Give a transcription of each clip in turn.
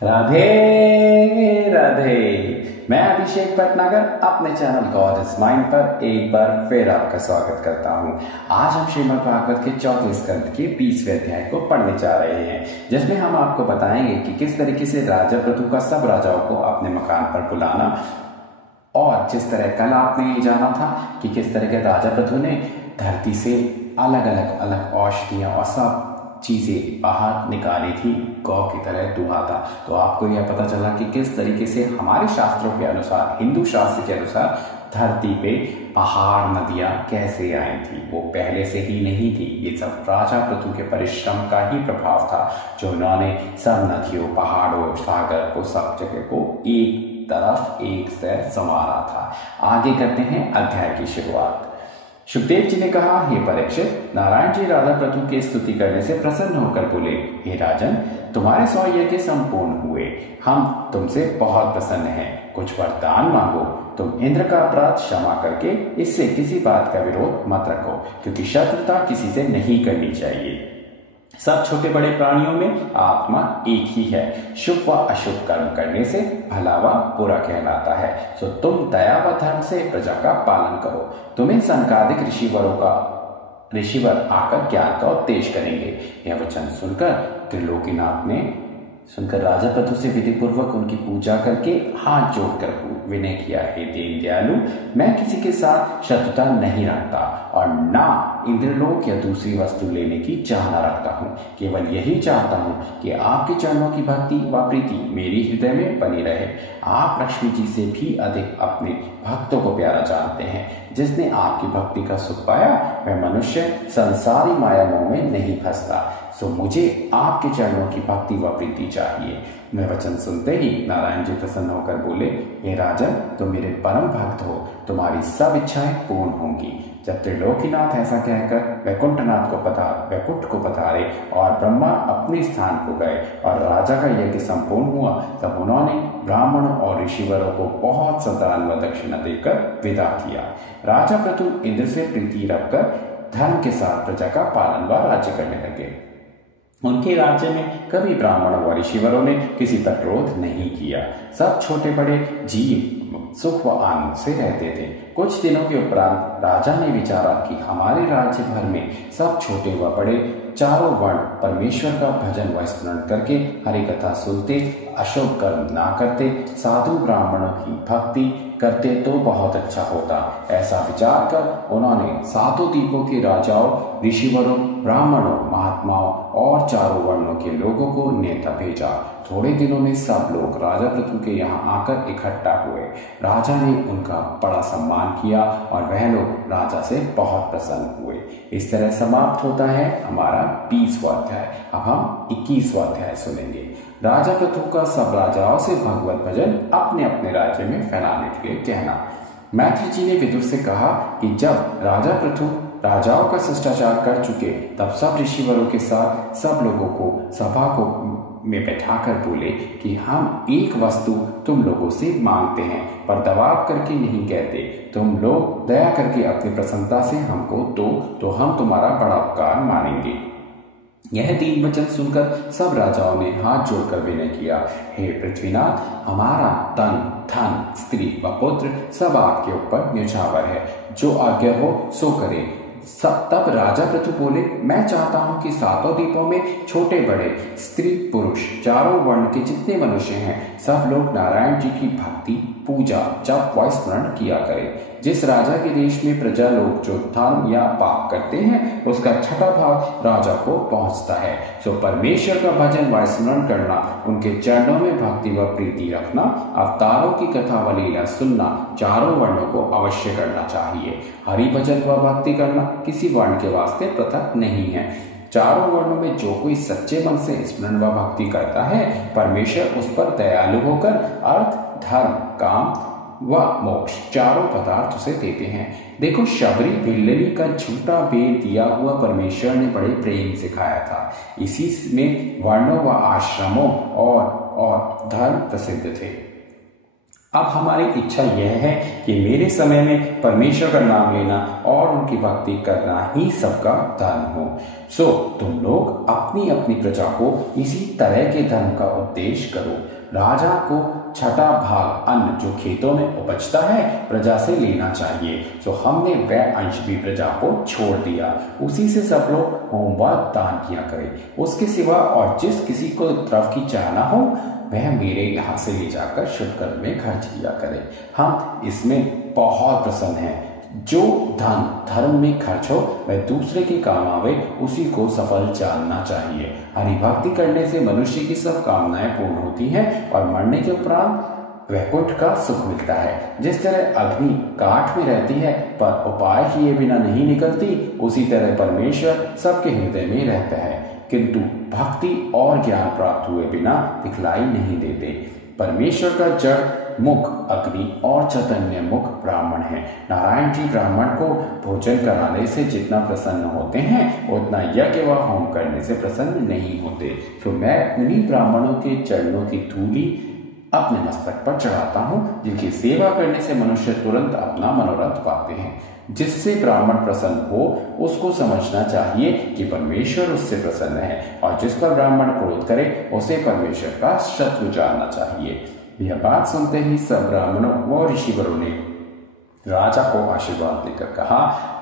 राधे राधे। मैं अभिषेक भटनागर अपने channel God is mind पर एक बार फिर आपका स्वागत करता हूं। आज हम श्रीमद् भागवत के 4वें स्कंद के 20वें अध्याय को पढ़ने जा रहे हैं, जिसमें हम आपको बताएंगे कि किस तरीके से राजा पृथु का सब राजाओं को अपने मकान पर बुलाना, और जिस तरह कल आपने ये जाना था कि किस तरह के राजा पृथु ने धरती से अलग अलग औषधियां और सब चीजें बाहर निकाली थी, गौ की तरह दुहा था। तो आपको यह पता चला कि किस तरीके से हमारे शास्त्रों के अनुसार, हिंदू शास्त्र के अनुसार, धरती पे पहाड़ नदियां कैसे आई थी। वो पहले से ही नहीं थी, ये सब राजा पृथु के परिश्रम का ही प्रभाव था, जो उन्होंने सब नदियों, पहाड़ों, सागर को, सब जगह को एक तरफ एक से संवारा था। आगे करते हैं अध्याय की शुरुआत। सुखदेव जी ने कहा, हे परीक्षित, नारायण जी राजा पृथु की स्तुति करने से प्रसन्न होकर बोले, हे राजन, तुम्हारे 100 यज्ञ संपूर्ण हुए, हम तुमसे बहुत प्रसन्न हैं। कुछ वरदान मांगो। तुम इंद्र का अपराध क्षमा करके इससे किसी बात का विरोध मत रखो, क्योंकि शत्रुता किसी से नहीं करनी चाहिए। सब छोटे बड़े प्राणियों में आत्मा एक ही है। शुभ व अशुभ कर्म करने से भला व बुरा कहलाता है। सो तुम दया व धर्म से प्रजा का पालन करो। तुम्हें संकादिक ऋषिवर आकर ज्ञान का उपदेश करेंगे। यह वचन सुनकर त्रिलोकीनाथ ने राजा पृथु से विधि पूर्वक उनकी पूजा करके हाथ जोड़कर विनय किया, हे दीन दयालु, मैं किसी के साथ शत्रुता नहीं रखता और ना इंद्रलोक या दूसरी वस्तु लेने की चाहना रखता हूँ। केवल यही चाहता हूँ कि आपके चरणों की भक्ति व प्रीति मेरी हृदय में बनी रहे। आप लक्ष्मी जी से भी अधिक अपने भक्तों को प्यारा जानते हैं। जिसने आपकी भक्ति का सुख पाया वह मनुष्य संसारी माया मोह में नहीं फंसता। सो मुझे आपके चरणों की भक्ति व प्रीति चाहिए। मैं वचन सुनते ही नारायण जी प्रसन्न होकर बोले, हे राजन, तुम मेरे परम भक्त हो, तुम्हारी सब इच्छाएं पूर्ण होंगी। जब त्रिलोकीनाथ ऐसा कहकर वैकुंठ को पधारे और ब्रह्मा अपने स्थान को गए और राजा का यज्ञ संपूर्ण हुआ, तब उन्होंने ब्राह्मणों और ऋषिवरों को बहुत सदान व दक्षिणा देकर विदा किया। राजा पृथु इंद्र से प्रीति रखकर धर्म के साथ प्रजा का पालन व राज्य करने लगे। उनके राज्य में कभी ब्राह्मणों व ऋषिवरों ने किसी पर क्रोध नहीं किया। सब छोटे बड़े जीव सुख व आनंद से रहते थे। कुछ दिनों के उपरांत राजा ने विचारा कि हमारे राज्य भर में सब छोटे व बड़े चारों वर्ण परमेश्वर का भजन व स्मरण करके हरि कथा सुनते, अशुभ कर्म ना करते, साधु ब्राह्मणों की भक्ति करते तो बहुत अच्छा होता। ऐसा विचार कर उन्होंने सातों द्वीपों के राजाओं, ऋषिवरों, ब्राह्मणों, महात्माओं और चारों वर्णों के लोगों को नेता भेजा। थोड़े दिनों में सब लोग राजा पृथु के यहाँ आकर इकट्ठा हुए। राजा ने उनका बड़ा सम्मान किया और वह लोग राजा से बहुत प्रसन्न हुए। इस तरह समाप्त होता है हमारा 20वां अध्याय। अब हम 21वां अध्याय सुनेंगे। राजा पृथु का सब राजाओं से भगवत भजन अपने अपने राज्य में फैलाने के लिए कहना। मैत्री जी ने विदुर से कहा कि जब राजा पृथु राजाओं का शिष्टाचार कर चुके, तब सब ऋषिवरों के साथ सब लोगों को सभा को में बैठाकर बोले कि हम एक वस्तु तुम लोगों से मांगते हैं, पर दबाव करके नहीं कहते। तुम लोग दया करके अपनी प्रसन्नता से हमको दो, तो हम तुम्हारा बड़ा उपकार मानेंगे। यह 3 वचन सुनकर सब राजाओं ने हाथ जोड़कर विनय किया, हे पृथ्वीनाथ, हमारा तन, धन, स्त्री व पुत्र सब आपके ऊपर न्यौछावर है। जो आज्ञा हो सो करे। तब राजा पृथु बोले, मैं चाहता हूं कि सातों द्वीपों में छोटे बड़े, स्त्री पुरुष, चारों वर्ण के जितने मनुष्य हैं, सब लोग नारायण जी की भक्ति, पूजा, जप व स्मरण किया करें। जिस राजा के देश में प्रजा लोग जो धर्म या पाप करते हैं, उसका छठा भाग राजा को पहुंचता है। सो परमेश्वर का भजन व स्मरण करना, उनके चरणों में भक्ति व प्रीति रखना, अवतारों की कथा व लीला सुनना चारों वर्णों को अवश्य करना चाहिए। हरि भजन व भक्ति करना किसी वर्ण के वास्ते पृथक नहीं है। चारों वर्णों में जो कोई सच्चे मन से स्मरण व भक्ति करता है, परमेश्वर उस पर दयालु होकर अर्थ, धर्म, काम व मोक्ष चारों पदार्थ उसे देते हैं। देखो, शबरी भिल्लनी का झूठा भेद दिया हुआ परमेश्वर ने बड़े प्रेम सिखाया था। इसी में वर्णों व आश्रमों और धर्म प्रसिद्ध थे। अब हमारी इच्छा यह है कि मेरे समय में परमेश्वर का नाम लेना और उनकी भक्ति करना ही सबका धर्म हो। सो तुम लोग अपनी अपनी प्रजा को इसी तरह के धर्म का उपदेश करो। राजा को छठा भाग अन्न जो खेतों में उपजता है प्रजा से लेना चाहिए। सो हमने वह अंश भी प्रजा को छोड़ दिया, उसी से सब लोग होमवत दान किया करें। उसके सिवा और जिस किसी को द्रव्य की चाहना हो वह मेरे यहाँ से ले जाकर शुभ कर्म में खर्च किया करे। हम इसमें बहुत प्रसन्न हैं। जो धन धर्म में खर्च हो वह दूसरे के काम आवे, उसी को सफल जानना चाहिए। हरिभक्ति करने से मनुष्य की सब कामनाएं पूर्ण होती हैं और मरने के उपरांत वैकुंठ का सुख मिलता है। जिस तरह अग्नि काठ में रहती है पर उपाय किए बिना नहीं निकलती, उसी तरह परमेश्वर सबके हृदय में रहता है, किंतु भक्ति और ज्ञान प्राप्त हुए बिना दिखलाई नहीं देते। परमेश्वर का जड़ मुख अग्नि और चैतन्य मुख ब्राह्मण है। नारायण जी ब्राह्मण को भोजन कराने से जितना प्रसन्न होते हैं उतना यज्ञ व होम करने से प्रसन्न नहीं होते। तो मैं उन्हीं ब्राह्मणों के चरणों की धूलि अपने मस्तक पर चढ़ाता हूँ, जिनकी सेवा करने से मनुष्य तुरंत अपना मनोरथ पाते हैं। जिससे ब्राह्मण प्रसन्न हो उसको समझना चाहिए कि परमेश्वर उससे प्रसन्न है, और जिस पर ब्राह्मण क्रोध करे उसे परमेश्वर का शत्रु जानना चाहिए। यह बात सुनते ही सब ब्राह्मणों व ऋषिवरों ने राजा को आशीर्वाद देकर कहा,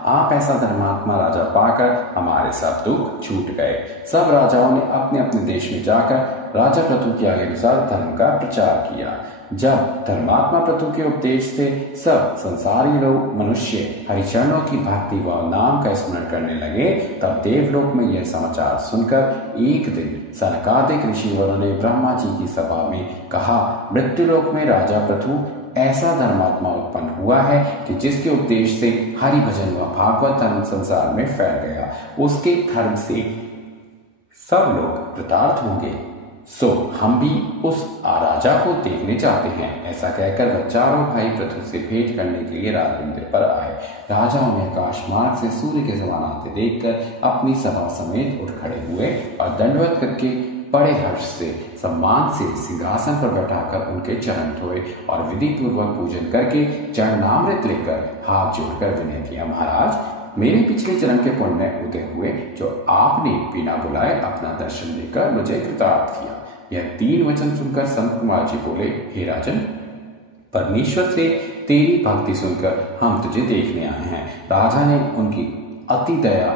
आप ऐसा धर्मात्मा राजा पाकर हमारे सब दुख छूट गए। सब राजाओं ने अपने अपने देश में जाकर राजा क्रतु के आगे अनुसार धर्म का प्रचार किया। जब धर्मात्मा क्रतु के उपदेश से सब संसारी लोग मनुष्य हरिचरणों की भक्ति व नाम का स्मरण करने लगे, तब देवलोक में यह समाचार सुनकर एक दिन सनकादिक ऋषिवरों ने ब्रह्मा जी की सभा में कहा, मृत्युलोक में राजा क्रतु ऐसा धर्मात्मा उत्पन्न हुआ है कि जिसके उपदेश से हरि भजन व भागवत धर्म संसार में फैल गया। उसके धर्म से सब लोग कृतार्थ होंगे। सो हम भी उस राजा को देखने चाहते हैं। ऐसा कहकर वह चारों भाई पृथु से भेंट करने के लिए राजमंदिर पर आए। राजा उन्हें आकाश मार्ग से सूर्य के समान आते देखकर अपनी सभा समेत उठ खड़े हुए और दंडवत करके बड़े हर्ष से सम्मान से सिंहासन पर बैठाकर उनके चरण धोए और विधि पूर्वक पूजन करके चरणामृत लेकर हाथ जोड़कर विनय किया, महाराज मेरे पिछले जन्म के पुण्य उदय हुए जो आपने बिना बुलाए अपना दर्शन देकर मुझे कृतार्थ किया। यह 3 वचन सुनकर संत कुमार जी बोले, हे राजन, परमेश्वर से तेरी भक्ति सुनकर हम तुझे देखने आए हैं। राजा ने उनकी अति दया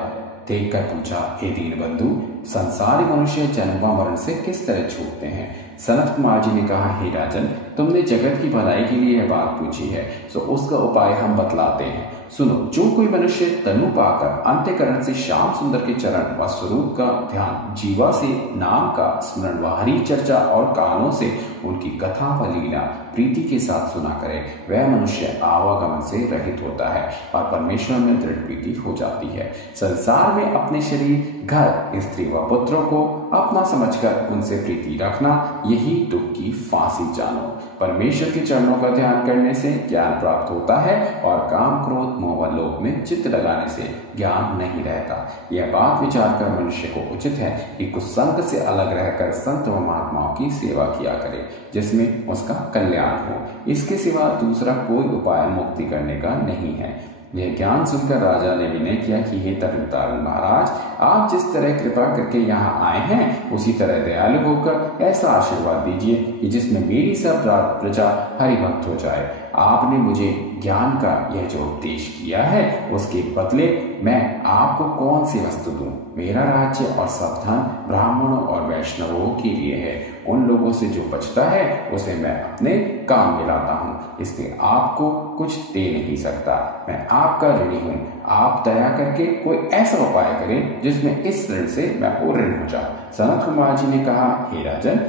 देखकर पूछा, हे दीन बंधु, संसारी मनुष्य जन्म व मरण से किस तरह छूटते हैं? सनत कुमार जी ने कहा, हे राजन, तुमने जगत की भलाई के लिए यह बात पूछी है, तो उसका उपाय हम बतलाते हैं। सुनो, जो कोई मनुष्य तनु पाकर अंत्यकरण से श्याम सुंदर के चरण व स्वरूप का ध्यान, जीवा से नाम का स्मरण व हरि चर्चा और कानों से उनकी कथा व लीला प्रीति के साथ सुना करे, वह मनुष्य आवागमन से रहित होता है और परमेश्वर में दृढ़ प्रीति हो जाती है। संसार में अपने शरीर, घर, स्त्री व पुत्रों को अपना समझकर उनसे प्रीति रखना, यही दुख की फांसी जानो। परमेश्वर के चरणों का ध्यान करने से ज्ञान प्राप्त होता है और काम क्रोध मोह लोभ में चित्त लगाने से ज्ञान नहीं रहता। यह बात विचार कर मनुष्य को उचित है कि कुछ संत से अलग रहकर संत व महात्माओं की सेवा किया करे, जिसमें उसका कल्याण हो। इसके सिवा दूसरा कोई उपाय मुक्ति करने का नहीं है। यह ज्ञान सुनकर राजा ने विनय किया कि हे तरुण महाराज, आप जिस तरह कृपा करके यहाँ आए हैं उसी तरह दयालु होकर ऐसा आशीर्वाद दीजिए कि जिसमें मेरी सब प्रजा हरिभक्त हो जाए। आपने मुझे ज्ञान का यह जो उपदेश किया है उसके बदले मैं आपको कौन सी वस्तु दूं? मेरा राज्य और सब धन ब्राह्मणों और वैष्णवों के लिए है। उन लोगों से जो बचता है उसे मैं अपने काम में लाता हूँ, इसलिए आपको कुछ दे नहीं सकता। मैं आपका ऋणी हूँ। आप दया करके कोई ऐसा उपाय करें जिसमें इस ऋण से मैं और ऋण हो जाऊं। सनत कुमार जी ने कहा, हे राजन,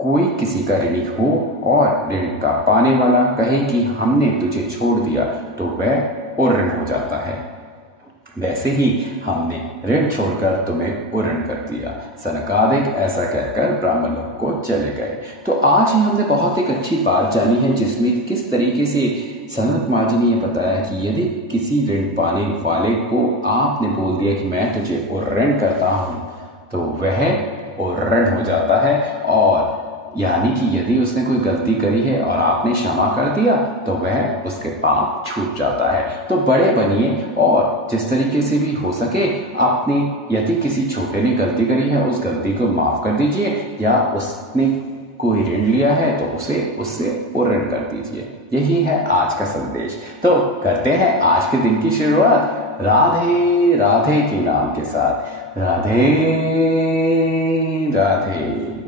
कोई किसी का ऋणी हो और ऋण का पाने वाला कहे कि हमने तुझे छोड़ दिया तो वह और ऋण हो जाता है। वैसे ही हमने ऋण छोड़कर तुम्हें उऋण कर दिया। सनकादिक ऐसा कहकर ब्राह्मण लोग को चले गए। तो आज ही हमने बहुत एक अच्छी बात जानी है, जिसमें किस तरीके से सनत कुमार जी ने यह बताया कि यदि किसी ऋण पाने वाले को आपने बोल दिया कि मैं तुझे उऋण करता हूं तो वह उऋण हो जाता है और यानी कि यदि उसने कोई गलती करी है और आपने क्षमा कर दिया तो वह उसके पाप छूट जाता है। तो बड़े बनिए और जिस तरीके से भी हो सके अपनी, यदि किसी छोटे ने गलती करी है उस गलती को माफ कर दीजिए, या उसने कोई ऋण लिया है तो उससे वो ऋण कर दीजिए। यही है आज का संदेश। तो करते हैं आज के दिन की शुरुआत राधे राधे के नाम के साथ। राधे राधे।